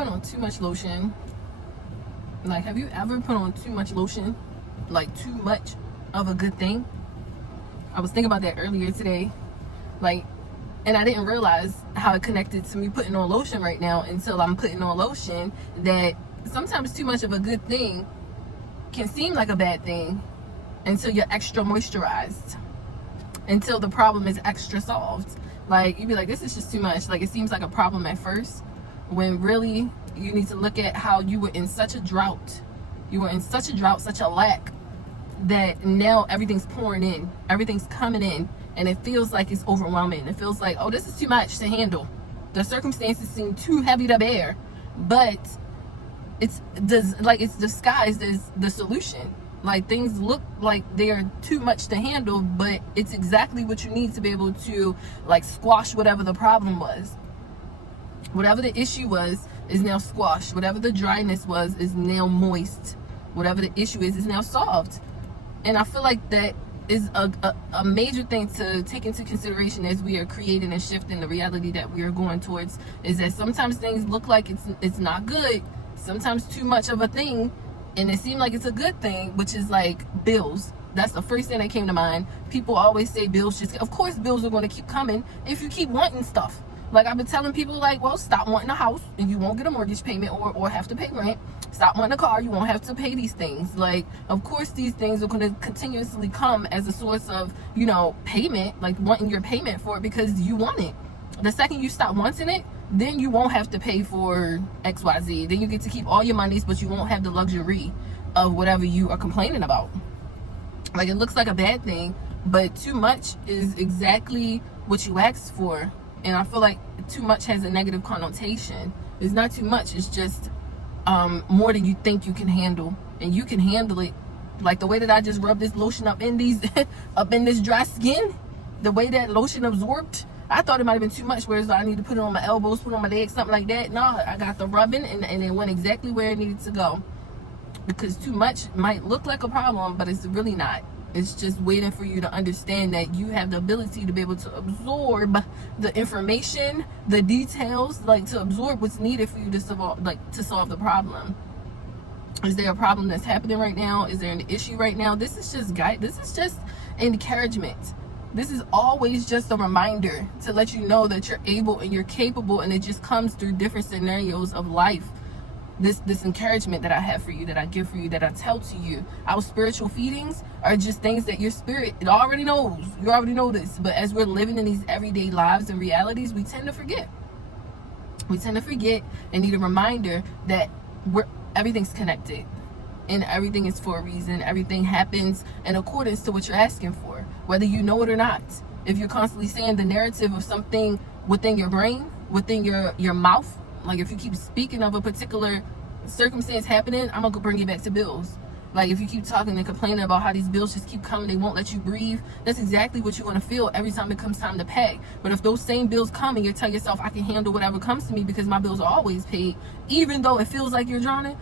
put on too much lotion? Like, have you ever put on too much lotion? Like, too much of a good thing? I was thinking about that earlier today. Like, and I didn't realize how it connected to me putting on lotion right now until I'm putting on lotion, that sometimes too much of a good thing can seem like a bad thing until you're extra moisturized, until the problem is extra solved. Like, you'd be like, this is just too much. Like, it seems like a problem at first, when really you need to look at how you were in such a drought. You were in such a drought, such a lack, that now everything's pouring in, everything's coming in, and it feels like it's overwhelming. It feels like, oh, this is too much to handle. The circumstances seem too heavy to bear, but it's disguised as the solution. Like, things look like they're too much to handle, but it's exactly what you need to be able to, like, squash whatever the problem was. Whatever the issue was is now squashed. Whatever the dryness was is now moist. Whatever the issue is now solved. And I feel like that is a major thing to take into consideration as we are creating a shift in the reality that we are going towards, is that sometimes things look like it's not good. Sometimes too much of a thing, and it seemed like it's a good thing, which is like bills. That's the first thing that came to mind. People always say bills of course bills are going to keep coming if you keep wanting stuff. Like, I've been telling people, like, well, stop wanting a house and you won't get a mortgage payment or have to pay rent. Stop wanting a car, you won't have to pay these things. Like, of course these things are going to continuously come as a source of, you know, payment, like wanting your payment for it because you want it. The second you stop wanting it, then you won't have to pay for XYZ. Then you get to keep all your monies, but you won't have the luxury of whatever you are complaining about. Like, it looks like a bad thing, but too much is exactly what you asked for. And I feel like too much has a negative connotation. It's not too much. It's just more than you think you can handle. And you can handle it. Like the way that I just rubbed this lotion up in these up in this dry skin, the way that lotion absorbed, I thought it might have been too much, whereas I need to put it on my elbows, put it on my legs, something like that. No, I got the rubbing and it went exactly where it needed to go. Because too much might look like a problem, but it's really not. It's just waiting for you to understand that you have the ability to be able to absorb the information, the details, like to absorb what's needed for you to solve the problem. Is there a problem that's happening right now? Is there an issue right now? This is just encouragement. This is always just a reminder to let you know that you're able and you're capable, and it just comes through different scenarios of life. This encouragement that I have for you, that I give for you, that I tell to you. Our spiritual feedings are just things that your spirit, it already knows. You already know this. But as we're living in these everyday lives and realities, we tend to forget. We tend to forget and need a reminder that everything's connected. And everything is for a reason. Everything happens in accordance to what you're asking for, whether you know it or not. If you're constantly saying the narrative of something within your brain, within your mouth, like if you keep speaking of a particular circumstance happening, I'm gonna bring it back to bills. Like, if you keep talking and complaining about how these bills just keep coming, they won't let you breathe, that's exactly what you're gonna feel every time it comes time to pay. But if those same bills come and you tell yourself, I can handle whatever comes to me because my bills are always paid, even though it feels like you're drowning,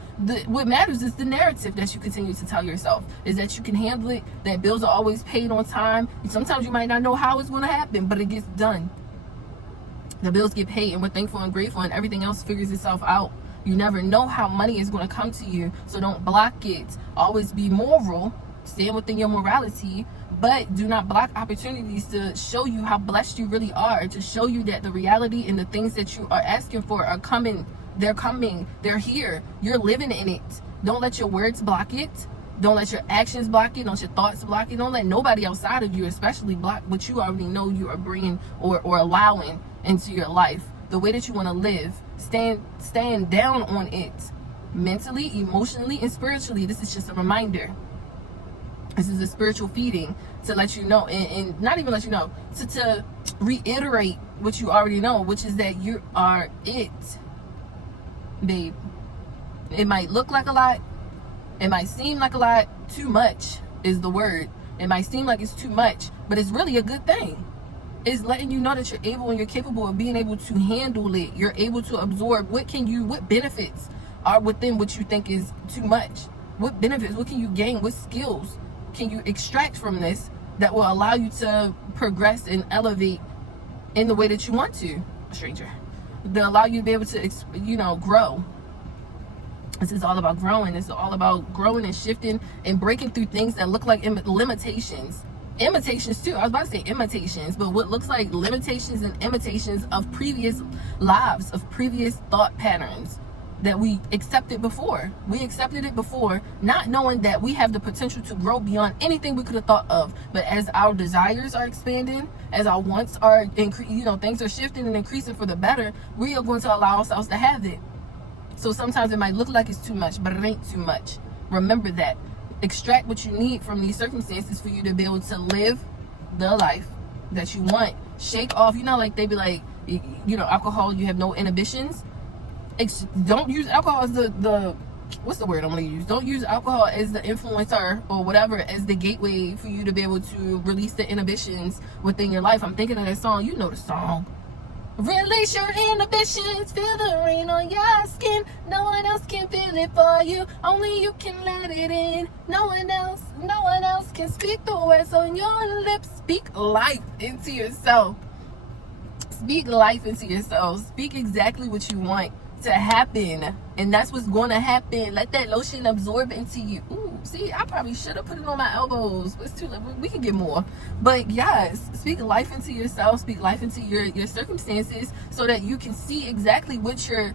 what matters is the narrative that you continue to tell yourself, is that you can handle it, that bills are always paid on time. Sometimes you might not know how it's gonna happen, but it gets done. The bills get paid, and we're thankful and grateful, and everything else figures itself out. You never know how money is going to come to you, so don't block it. Always be moral, stand within your morality, but do not block opportunities to show you how blessed you really are, to show you that the reality and the things that you are asking for are coming. They're coming. They're here. You're living in it. Don't let your words block it. Don't let your actions block it. Don't your thoughts block it. Don't let nobody outside of you especially block what you already know you are bringing or allowing into your life. The way that you want to live. Stand down on it. Mentally, emotionally, and spiritually. This is just a reminder. This is a spiritual feeding to let you know, and not even let you know, to reiterate what you already know, which is that you are it, babe. It might look like a lot. It might seem like a lot. Too much is the word. It might seem like it's too much, but it's really a good thing. It's letting you know that you're able and you're capable of being able to handle it. You're able to absorb. What benefits are within what you think is too much? What benefits, what can you gain? What skills can you extract from this that will allow you to progress and elevate in the way that you want to, stranger? to allow you to be able to, grow. This is all about growing. This is all about growing and shifting and breaking through things that look like limitations. Imitations too. I was about to say imitations, but what looks like limitations and imitations of previous lives, of previous thought patterns that we accepted before. We accepted it before, not knowing that we have the potential to grow beyond anything we could have thought of. But as our desires are expanding, as our wants are things are shifting and increasing for the better, we are going to allow ourselves to have it. So sometimes it might look like it's too much, but it ain't too much. Remember that. Extract what you need from these circumstances for you to be able to live the life that you want. Shake off, like they be like, alcohol, you have no inhibitions. Don't use alcohol as the what's the word I'm gonna use? Don't use alcohol as the influencer or whatever as the gateway for you to be able to release the inhibitions within your life. I'm thinking of that song. You know the song. Release your inhibitions, feel the rain on your skin. No one else can feel it for you, only you can let it in. No one else can speak the words on your lips. Speak life into yourself. Speak life into yourself. Speak exactly what you want to happen, and that's what's going to happen. Let that lotion absorb into you. Ooh, see, I probably should have put it on my elbows. It's too late. We can get more, but yes, speak life into yourself. Speak life into your circumstances, so that you can see exactly what you're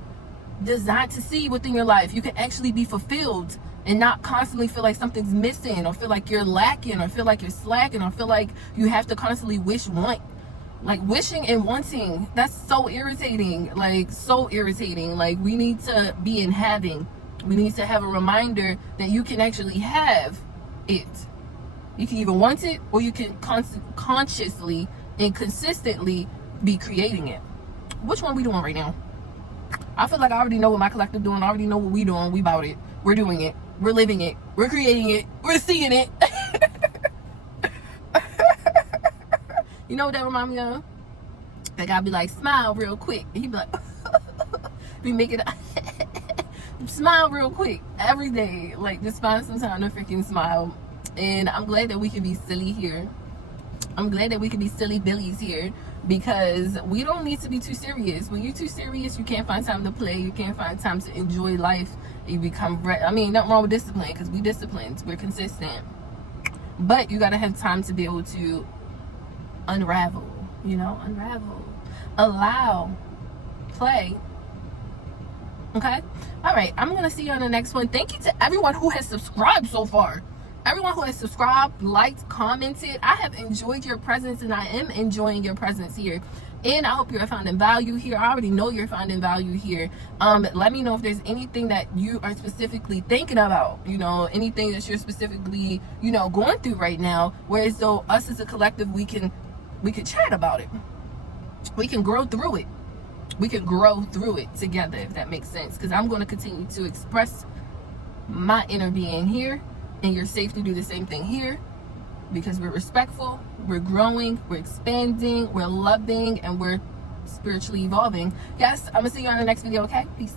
designed to see within your life. You can actually be fulfilled and not constantly feel like something's missing, or feel like you're lacking, or feel like you're slacking, or feel like you have to constantly want. Like wishing and wanting, that's so irritating. Like we need to be in having. We need to have a reminder that you can actually have it. You can either want it, or you can consciously and consistently be creating it. Which one we doing right now? I feel like I already know what my collective doing. I already know what we doing. We about it. We're doing it. We're living it. We're creating it. We're seeing it. You know what that remind me of? Like I'll be like, smile real quick. And he'd be like, be making smile real quick every day. Like just find some time to freaking smile. And I'm glad that we can be silly here. I'm glad that we can be silly billies here, because we don't need to be too serious. When you're too serious, you can't find time to play. You can't find time to enjoy life. You become, nothing wrong with discipline, because we disciplined. We're consistent. But you got to have time to be able to unravel, allow, play. Okay, all right, I'm gonna see you on the next one. Thank you to everyone who has subscribed so far, everyone who has subscribed, liked, commented. I have enjoyed your presence, and I am enjoying your presence here, and I hope you're finding value here. I already know you're finding value here. Let me know if there's anything that you are specifically thinking about, anything that you're specifically going through right now, whereas though us as a collective, we can chat about it. We can grow through it. We can grow through it together, if that makes sense. Because I'm going to continue to express my inner being here, and you're safe to do the same thing here, because we're respectful, we're growing, we're expanding, we're loving, and we're spiritually evolving. Yes, I'm going to see you on the next video, okay? Peace.